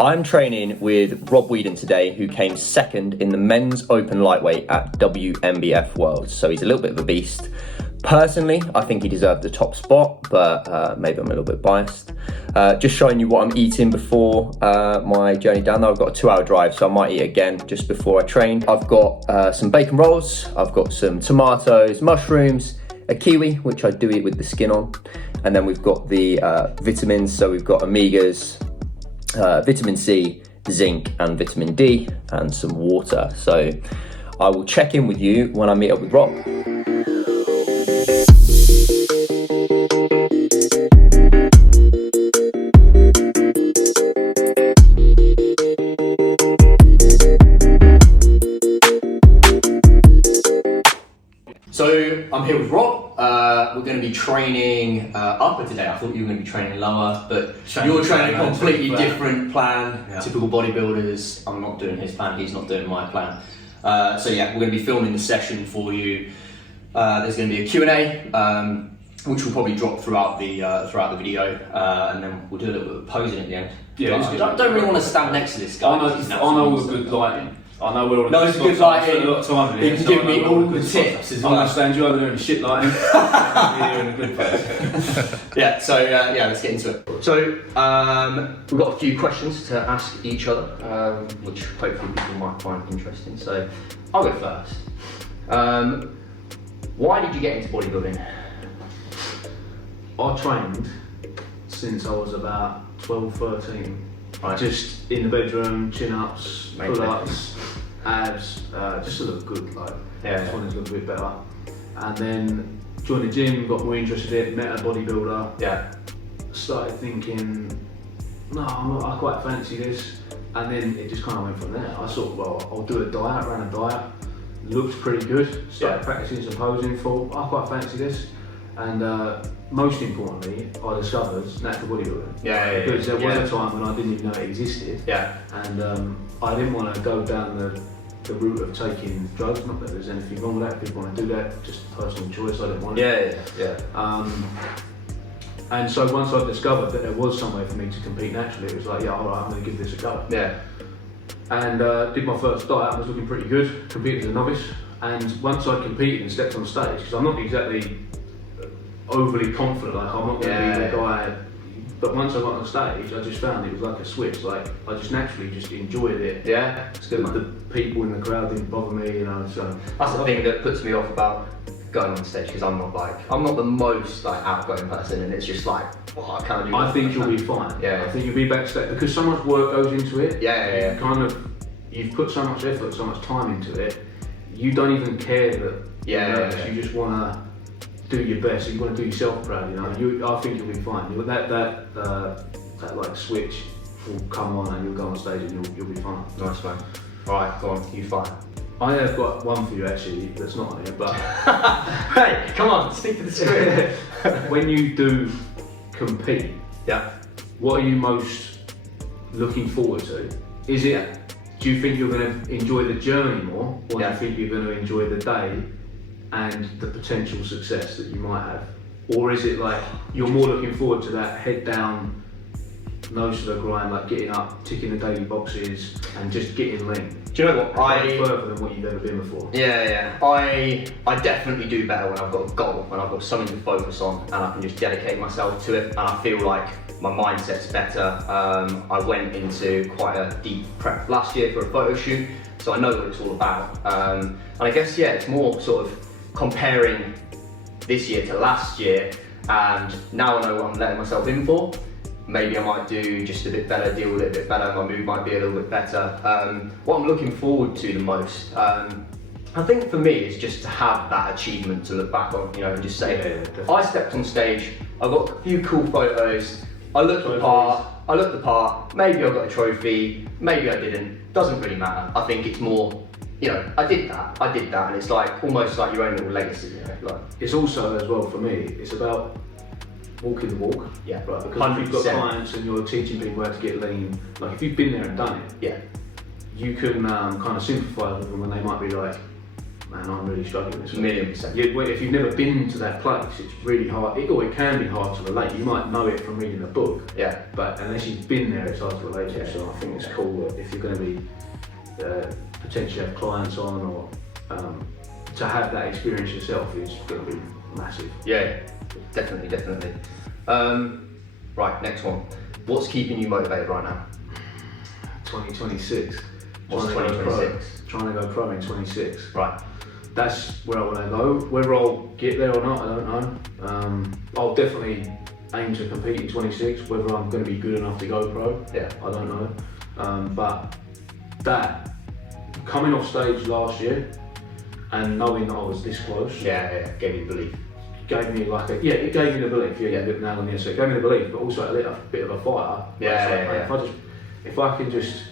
I'm training with Rob Wheadon today, who came second in the men's open lightweight at WNBF Worlds. So he's a little bit of a beast. Personally, I think he deserved the top spot, but maybe I'm a little bit biased. Just showing you what I'm eating before my journey down there. I've got a 2-hour drive, so I might eat again just before I train. I've got some bacon rolls, I've got some tomatoes, mushrooms, a kiwi, which I do eat with the skin on. And then we've got the vitamins, so we've got omegas, vitamin C, zinc and vitamin D, and some water. So I will check in with you when I meet up with Rob. So I'm here with Rob. We're going to be training upper today. I thought you were going to be training lower, but you're training a completely different plan. Yeah. Typical bodybuilders. I'm not doing his plan, he's not doing my plan. So yeah, we're going to be filming the session for you. There's going to be a Q&A, which will probably drop throughout the video, and then we'll do a little bit of posing at the end. Yeah, I don't really want to stand next to this guy. I know all the good lighting. I know we're on no, it's good lighting. A lot of time you can give me all the tips as well. I understand you over there in shit lighting. You're in a good place. Yeah, so let's get into it. So we've got a few questions to ask each other, which hopefully people might find interesting. So I'll go first. Why did you get into bodybuilding? I trained since I was about 12, 13. Right. Just in the bedroom, chin-ups, pull-ups, abs, just to look good, like, just wanted to look a bit better. And then joined the gym, got more interested in it, met a bodybuilder. Yeah. Started thinking, no, I quite fancy this. And then it just kind of went from there. I thought, well, I'll do a diet, ran a diet, looked pretty good, started practicing some posing, thought, I quite fancy this. And most importantly, I discovered natural bodybuilding. Because there was a time when I didn't even know it existed. Yeah. And I didn't want to go down the route of taking drugs. Not that there's anything wrong with that. If people want to do that, just personal choice. I didn't want it. Yeah. And so once I discovered that there was some way for me to compete naturally, it was like, yeah, all right, I'm going to give this a go. Yeah. And did my first diet. I was looking pretty good. Competed as a novice. And once I competed and stepped on stage, because I'm not exactly overly confident, like I'm not going to be the guy, but once I got on stage, I just found it was like a switch. Like I just naturally just enjoyed it. Yeah, it's good. The people in the crowd didn't bother me, you know. So that's the thing that puts me off about going on stage, because I'm not the most like outgoing person, and it's just like, oh, I can't do. I think you'll be fine. Yeah, I think you'll be backstage because so much work goes into it. Yeah. You've put so much effort, so much time into it. You don't even care that you just want to do your best. You want to do yourself proud, you know. I think you'll be fine. That like switch will come on, and you'll go on stage, and you'll be fine. Nice one. All right, go on. You fine. I have got one for you actually. That's not on here, but hey, come on, speak to the screen. When you do compete, what are you most looking forward to? Is it? Do you think you're going to enjoy the journey more, or do you think you're going to enjoy the day and the potential success that you might have? Or is it like you're more looking forward to that head down, nose to the grind, like getting up, ticking the daily boxes and just getting lean? Do you know what? Further than what you've ever been before. I definitely do better when I've got a goal, when I've got something to focus on, and I can just dedicate myself to it, and I feel like my mindset's better. I went into quite a deep prep last year for a photo shoot, so I know what it's all about. And I guess it's more sort of comparing this year to last year, and now I know what I'm letting myself in for. Maybe I might do just a bit better, deal with it a bit better, my mood might be a little bit better. What I'm looking forward to the most, I think for me, is just to have that achievement to look back on, you know, and just say, I stepped on stage, I got a few cool photos, I looked the part, maybe I got a trophy, maybe I didn't, doesn't really matter. I think it's more, you know, I did that, and it's like almost like your own little legacy, you know. Like, it's also as well for me, it's about walking the walk. Yeah, right. Because if you've got clients and you're teaching people how to get lean, like if you've been there and done it, you can kind of sympathise with them when they might be like, man, I'm really struggling with this. 1,000,000%. If you've never been to that place, it's really hard, or it can be hard to relate. You might know it from reading a book, Yeah. but unless you've been there, it's hard to relate to. Yeah. So I think it's cool that if you're going to be potentially have clients on, or to have that experience yourself is going to be massive. Yeah, definitely. Right, next one. What's keeping you motivated right now? 2026. What's 2026? Trying to go pro in 26. Right. That's where I want to go. Whether I'll get there or not, I don't know. I'll definitely aim to compete in 26. Whether I'm going to be good enough to go pro, Yeah. I don't know. But that, coming off stage last year and knowing that I was this close, Yeah, gave you belief. gave me like it gave me the belief. Yeah, you nailed on the answer. It gave me the belief, but also a little bit of a fire. Yeah. If I can just,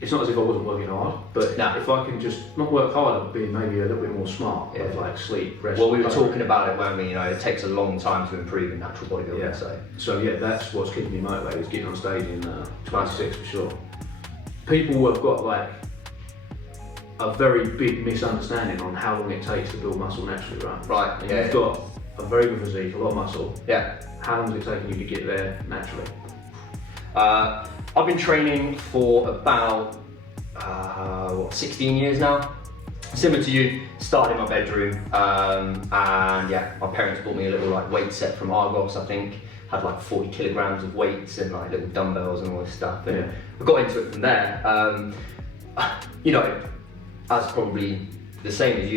it's not as if I wasn't working hard, but No. if I can just not work hard, but be maybe a little bit more smart with Yeah. like sleep, rest. Well, we were recovery. talking about it, weren't we? You know, it takes a long time to improve in natural bodybuilding. Yeah. So Yeah, that's what's keeping me motivated, is getting on stage in 26 for sure. People have got like a very big misunderstanding on how long it takes to build muscle naturally, right? Right. And Yeah. you've got a very good physique, a lot of muscle. Yeah. How long is it taking you to get there naturally? I've been training for about 16 years now. Similar to you, started in my bedroom, and yeah, my parents bought me a little like weight set from Argos, I think. Had like 40 kilograms of weights and like little dumbbells and all this stuff. And Yeah. I got into it from there. You know, as probably the same as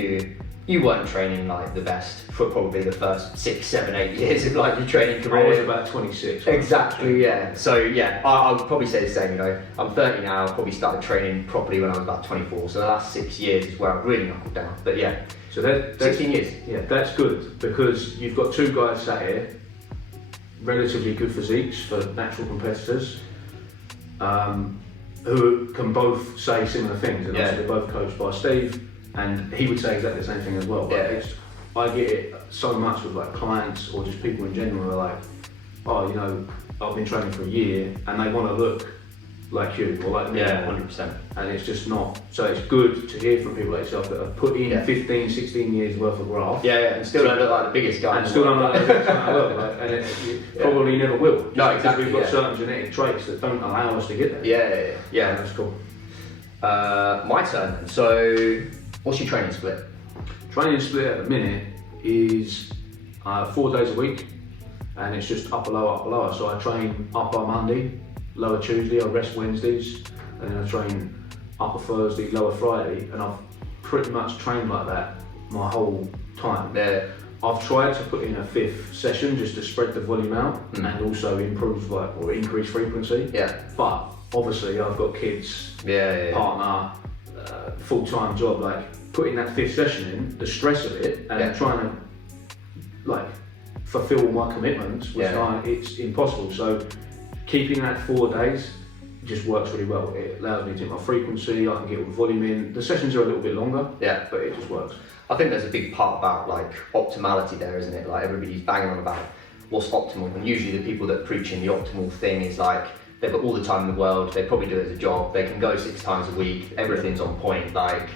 you weren't training like the best for probably the first 6, 7, 8 years of like your training career. I was about 26. Exactly, yeah. So yeah, I would probably say the same, you know. I'm 30 now, probably started training properly when I was about 24, so the last 6 years is where I've really knuckled down. But yeah, So that's 16 years. Yeah, that's good, because you've got two guys sat here, relatively good physiques for natural competitors, who can both say similar things, and Yeah. obviously they're both coached by Steve, and he would say exactly the same thing as well. But Yeah. I get it so much with like clients or just people in general, are like, oh, you know, I've been training for a year, and they want to look like you or like me. Yeah, 100%. And it's just not, so it's good to hear from people like yourself that have put in Yeah. 15, 16 years worth of graft. Yeah, and still don't look like the biggest guy. And still don't like the next one I look like, and you probably never will. Just No, because exactly, we've got yeah. certain genetic traits that don't allow us to get there. Yeah. That's cool. My turn. So, what's your training split? Training split at the minute is 4 days a week, and it's just upper lower, upper lower. So I train upper Monday, lower Tuesday, I rest Wednesdays, and then I train upper Thursday, lower Friday, and I've pretty much trained like that my whole time. Yeah. I've tried to put in a 5th session just to spread the volume out and also improve or increase frequency. Yeah. But obviously I've got kids, Yeah. partner, full-time job. Like putting that 5th session in, the stress of it, and Yeah. trying to like fulfill my commitments, it's impossible. So keeping that 4 days just works really well. It allows me to hit my frequency. I can get all the volume in. The sessions are a little bit longer. Yeah. But it just works. I think there's a big part about like optimality there, isn't it? Like everybody's banging on about what's optimal, and usually the people that are preaching the optimal thing is like they've got all the time in the world, they probably do it as a job, they can go 6 times a week, everything's on point. Like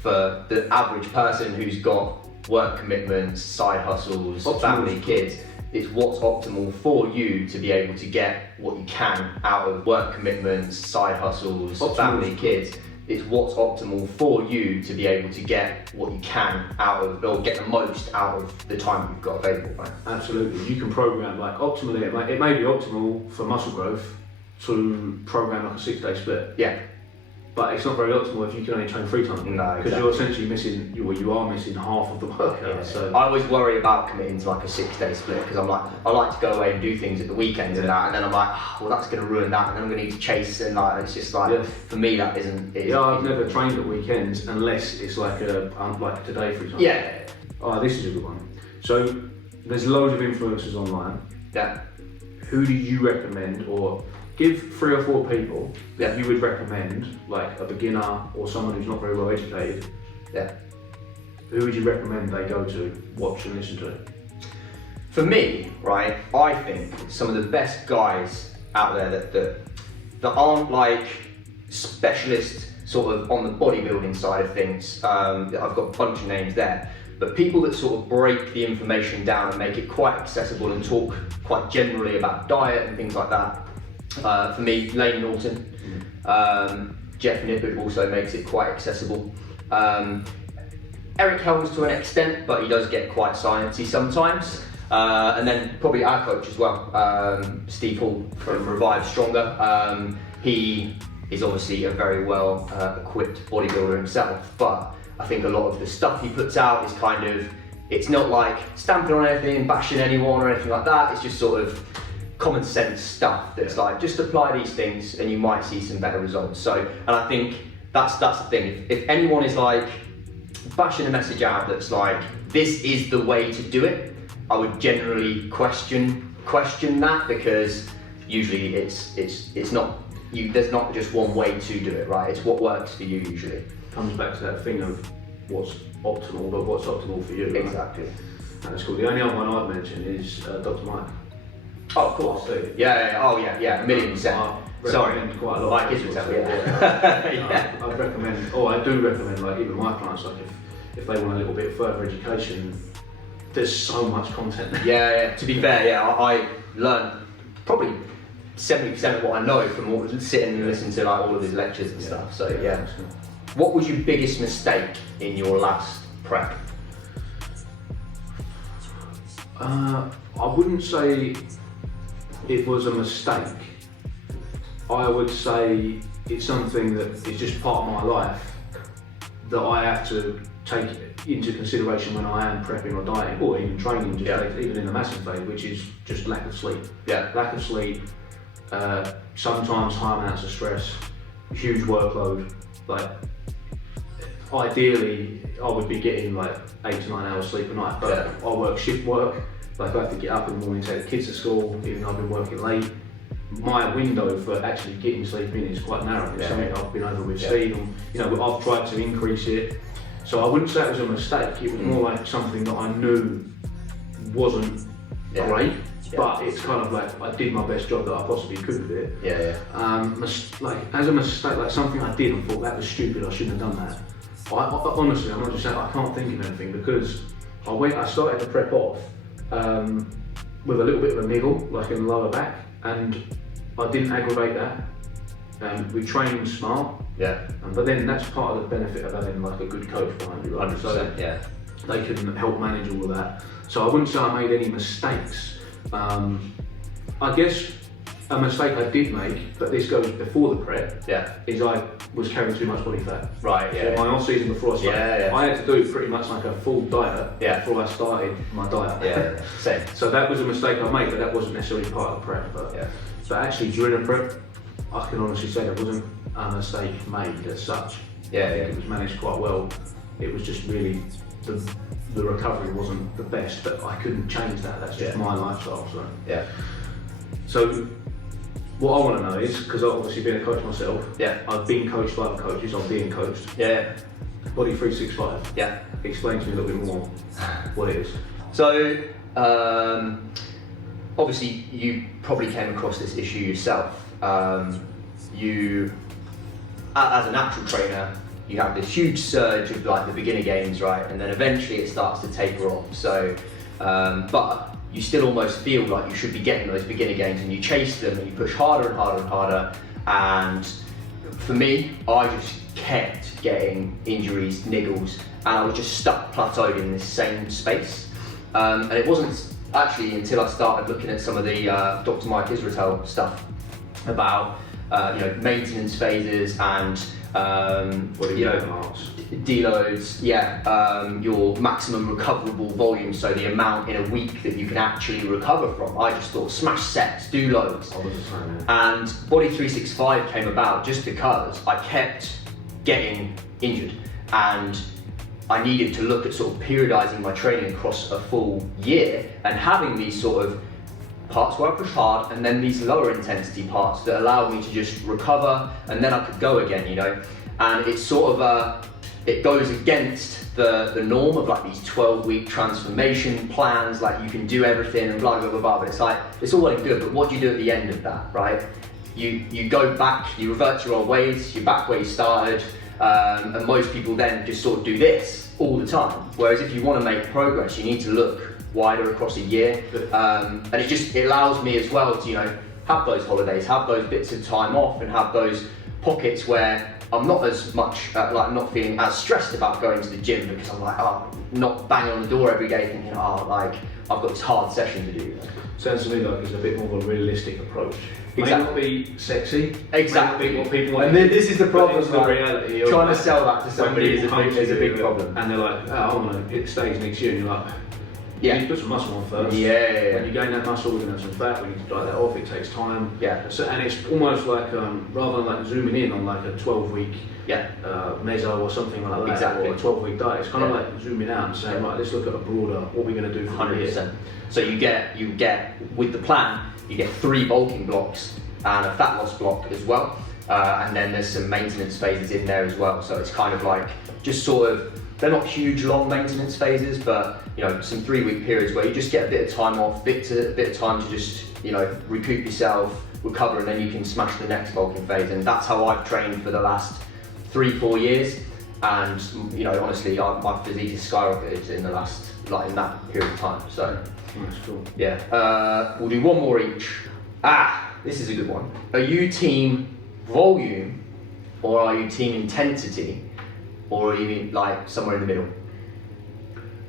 for the average person who's got work commitments, side hustles, family, kids, it's what's optimal for you to be able to get what you can out of work commitments, side hustles, family, kids. It's what's optimal for you to be able to get what you can out of, or get the most out of the time you've got available, right? Absolutely, you can program like optimally. It may be optimal for muscle growth to program like a 6-day split. Yeah. But it's not very optimal if you can only train 3 times a week. No, because you're essentially missing, you are missing half of the workout. Yeah. So I always worry about committing to like a 6-day split because I'm like, I like to go away and do things at the weekends and that, and then I'm like, well, that's going to ruin that, and then I'm going to need to chase, and like, it's just like, for me, that isn't. I've never trained at weekends unless it's like like today, for example. Yeah. Oh, this is a good one. So there's loads of influencers online. Yeah. Who do you recommend, or give 3 or 4 people that you would recommend, like a beginner or someone who's not very well educated? Yeah. Who would you recommend they go to, watch and listen to? For me, right, I think some of the best guys out there that aren't like specialist sort of on the bodybuilding side of things, I've got a bunch of names there, but people that sort of break the information down and make it quite accessible and talk quite generally about diet and things like that. For me, Lane Norton, Jeff Nippert also makes it quite accessible. Eric Helms to an extent, but he does get quite sciencey sometimes. And then probably our coach as well, Steve Hall from Revive Stronger. He is obviously a very well equipped bodybuilder himself, but I think a lot of the stuff he puts out is kind of, it's not like stamping on anything, bashing anyone or anything like that. It's just sort of common sense stuff that's like, just apply these things and you might see some better results. So, and I think that's the thing. If anyone is like bashing a message out that's like, this is the way to do it, I would generally question that, because usually it's not, there's not just one way to do it, right? It's what works for you usually. Comes back to that thing of what's optimal, but what's optimal for you. Right? Exactly. That's cool. The only other one I'd mention is Dr. Mike. Oh, of course. Yeah. Oh, yeah. 1,000,000%. Sorry. Quite a lot. Mike Israel. Yeah. I'd recommend. Oh, I do recommend. Like even my clients, like if they want a little bit further education, there's so much content there. Yeah. To be fair, I learned probably 70% of what I know from all, sitting and listening to like all of his lectures and stuff. So yeah. What was your biggest mistake in your last prep? I wouldn't say it was a mistake. I would say it's something that is just part of my life that I have to take into consideration when I am prepping or dieting or even training, even in the massive phase, which is just lack of sleep. Yeah. Lack of sleep, sometimes high amounts of stress, huge workload. Like ideally I would be getting like 8 to 9 hours sleep a night, but I work shift work. Like I have to get up in the morning, take the kids to school, even though I've been working late. My window for actually getting sleep in is quite narrow. It's something I've been over with Steve, and I've tried to increase it. So I wouldn't say it was a mistake. It was more like something that I knew wasn't great, but it's kind of like I did my best job that I possibly could with it. Like as a mistake, like something I did and thought that was stupid, I shouldn't have done that. I honestly, I'm not just saying, I can't think of anything, because I started to prep off with a little bit of a niggle, like in the lower back, and I didn't aggravate that. We trained smart, but then that's part of the benefit of having like a good coach behind you, right? 100%, so they can help manage all of that. So I wouldn't say I made any mistakes. I guess a mistake I did make, but this goes before the prep, is I was carrying too much body fat. Right, So my off season before I started, I had to do pretty much like a full diet before I started my diet. Same. So that was a mistake I made, but that wasn't necessarily part of the prep. But actually during the prep, I can honestly say there wasn't a mistake made as such. I think it was managed quite well. It was just really the recovery wasn't the best, but I couldn't change that. That's just my lifestyle. So what I want to know is, because I've obviously been a coach myself, I've been coached by other coaches, I'm being coached. Body 365. Explain to me a little bit more what it is. So, obviously you probably came across this issue yourself. You, as a natural trainer, you have this huge surge of like the beginner gains, right? And then eventually it starts to taper off. So, but you still almost feel like you should be getting those beginner gains, and you chase them and you push harder and harder and harder. And for me, I just kept getting injuries, niggles, and I was just stuck plateaued in this same space. And it wasn't actually until I started looking at some of the Dr. Mike Israel stuff about maintenance phases and deloads, your maximum recoverable volume, so the amount in a week that you can actually recover from. I just thought smash sets, do loads. And Body 365 came about just because I kept getting injured, and I needed to look at sort of periodizing my training across a full year and having these sort of parts where I push hard and then these lower intensity parts that allow me to just recover, and then I could go again, And it's sort of it goes against the norm of like these 12-week transformation plans, like you can do everything and blah blah blah blah, but it's like, it's all well and good, but what do you do at the end of that, right? you go back, you revert to your old ways, you're back where you started, and most people then just sort of do this all the time. Whereas if you want to make progress, you need to look wider across a year, and it allows me as well to, you know, have those holidays, have those bits of time off, and have those pockets where I'm not as much, like not feeling as stressed about going to the gym, because I'm like, oh, not banging on the door every day thinking, oh, like, I've got this hard session to do. Sounds to me like it's a bit more of a realistic approach. Exactly. May not be sexy. Exactly. May not be what people And this is the problem. It's the reality. Of trying to sell that to somebody is a big problem. And they're like, oh, I want to hit stage next year, and you're like, yeah, you need to put some muscle on first. Yeah. When you gain that muscle, we're going to have some fat. We need to dry that off. It takes time. Yeah. So, and it's almost like rather than like zooming in on like a 12-week meso or something like that, exactly, or a 12-week diet. It's kind of like zooming out and saying, right, let's look at a broader, what we're going to do for 100%. So you get with the plan, you get 3 bulking blocks and a fat loss block as well, and then there's some maintenance phases in there as well. So it's kind of like just sort of, they're not huge long maintenance phases, but you know, some 3-week periods where you just get a bit of time off, bit of time to just, you know, recoup yourself, recover, and then you can smash the next bulking phase. And that's how I've trained for the last 3-4 years. And you know, honestly, my physique has skyrocketed in the last, like, in that period of time. So that's cool. Yeah, we'll do one more each. This is a good one. Are you team volume, or are you team intensity, or are you like somewhere in the middle?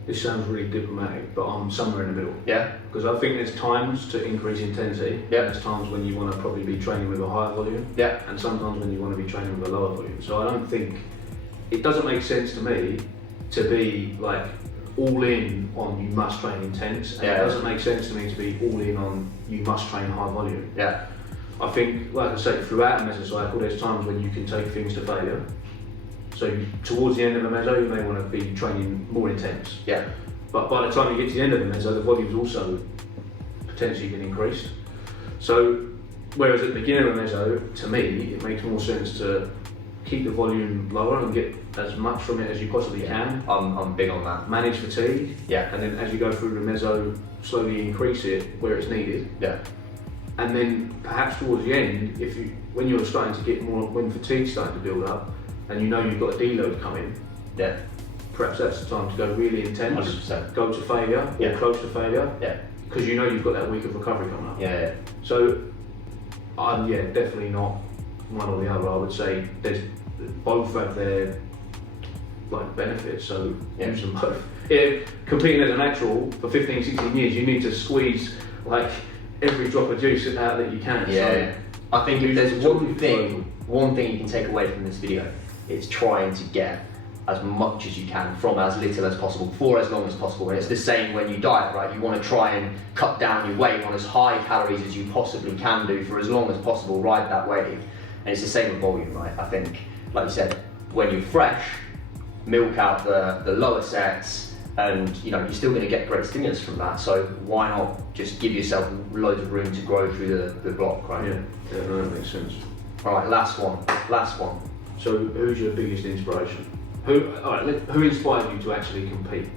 This sounds really diplomatic, but I'm somewhere in the middle. Yeah. Because I think there's times to increase intensity. Yeah. There's times when you want to probably be training with a higher volume. Yeah. And sometimes when you want to be training with a lower volume. So I don't think, it doesn't make sense to me to be like all in on you must train intense. And it doesn't make sense to me to be all in on you must train high volume. Yeah. I think, like I said, throughout a mesocycle, there's times when you can take things to failure. So towards the end of a meso, you may want to be training more intense. Yeah. But by the time you get to the end of the meso, the volume's also potentially been increased. So, whereas at the beginning of a meso, to me, it makes more sense to keep the volume lower and get as much from it as you possibly can. I'm big on that. Manage fatigue. Yeah. And then as you go through the meso, slowly increase it where it's needed. Yeah. And then perhaps towards the end, when you're starting to get more, when fatigue's starting to build up, and you know you've got a deload coming, yeah, perhaps that's the time to go really intense, 100%. go to failure or close to failure, because you know you've got that week of recovery coming up. Yeah. So, I'm definitely not one or the other. I would say both have their like benefits, so use them both. Competing as a natural for 15, 16 years, you need to squeeze like every drop of juice out that you can. Yeah. So I think if there's one thing you can take away from this video, it's trying to get as much as you can from as little as possible for as long as possible. And it's the same when you diet, right? You want to try and cut down your weight on as high calories as you possibly can do for as long as possible, ride that wave. And it's the same with volume, right? I think, like you said, when you're fresh, milk out the lower sets, and you know, you're still going to get great stimulus from that. So why not just give yourself loads of room to grow through the block, right? Yeah, no, that makes sense. All right, last one. So who's your biggest inspiration? Who inspired you to actually compete?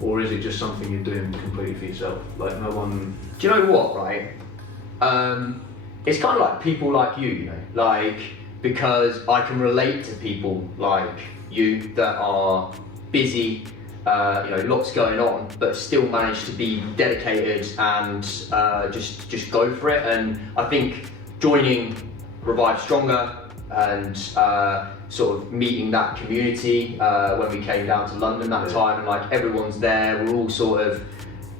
Or is it just something you're doing completely for yourself? Like no one... Do you know what, right? It's kind of like people like you know, like, because I can relate to people like you that are busy, you know, lots going on, but still manage to be dedicated and just go for it. And I think joining Revive Stronger and sort of meeting that community when we came down to London that time, and like everyone's there, we're all sort of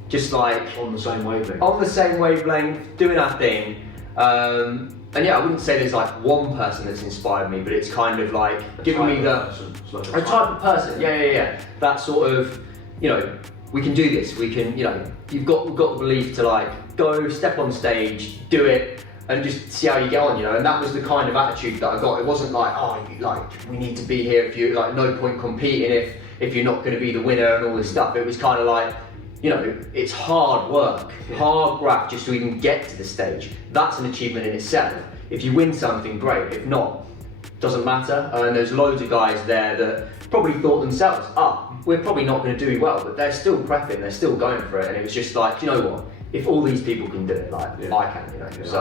just like on the same wavelength. On the same wavelength, doing our thing. And yeah, I wouldn't say there's like one person that's inspired me, but it's kind of like giving me a type of person. Yeah. That sort of, you know, we can do this. We can, you know, we've got the belief to like go, step on stage, do it, and just see how you get on, you know. And that was the kind of attitude that I got. It wasn't like, oh, like we need to be here if you like, no point competing if you're not going to be the winner and all this stuff. It was kind of like, you know, it's hard work, hard graft just to even get to the stage. That's an achievement in itself. If you win something, great. If not, doesn't matter. And there's loads of guys there that probably thought themselves, we're probably not going to do well, but they're still prepping, they're still going for it. And it was just like, you know what? if all these people can do it, like I can, you know. Yeah, So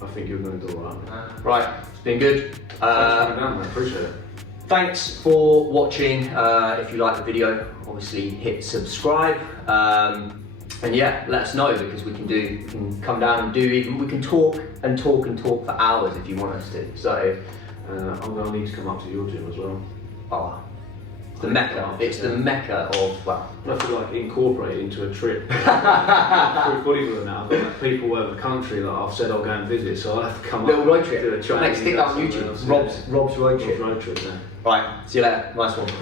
I think you're going to do all right. Right, it's been good. Thanks for coming down, man. Appreciate it. Thanks for watching. If you like the video, obviously hit subscribe. And yeah, let us know, because we can come down and we can talk and talk and talk for hours if you want us to. So I'm going to need to come up to your gym as well. oh, the mecca. It's the mecca of, well, I have to like incorporate it into a trip. Through bodybuilding now, I've got like, people over the country that I've said I'll go and visit, so I'll have to come little up road and trip. do a training. Next, stick that on YouTube. Rob's road trip. Road trip, yeah. Right, see you later. Nice one.